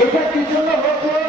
এটার পিছনে হচ্ছে